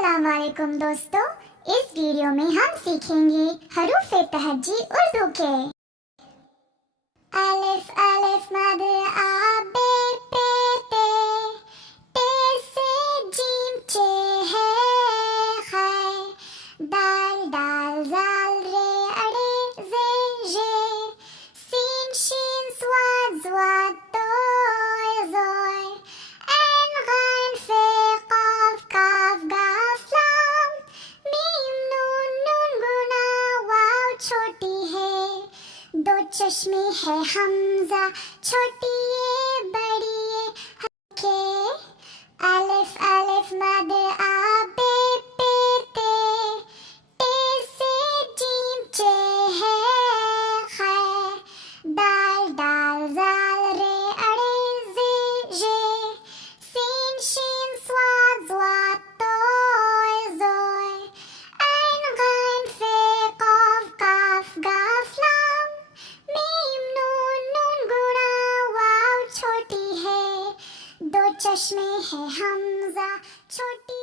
अस्सलामुअलैकुम दोस्तों, इस वीडियो में हम सीखेंगे हरूफ-ए-तहजी उर्दू के। अलिफ अलिफ मद आ बे पे ते से जीम चे है खै दाल दाल जाल रे अड़े जे जे सीन शीन स्वाद स्वाद तोय जोय ऐन गैन फे काफ काफ गाफ लाम मीम नून नून गुना वाव छोटी है दो चश्मे है हमजा छोटी ये बड़ी ये के अलिफ अलिफ मद आ बे पे ते से जीम चे है खै दाल दाल जाल रे अड़े जे जे सीन शीन स्वाद स्वाद तोय जोय ऐन गैन फे काफ काफ गाफ लाम मीम नून नून गुना वाव छोटी है दो चश्मे है हमजा छोटी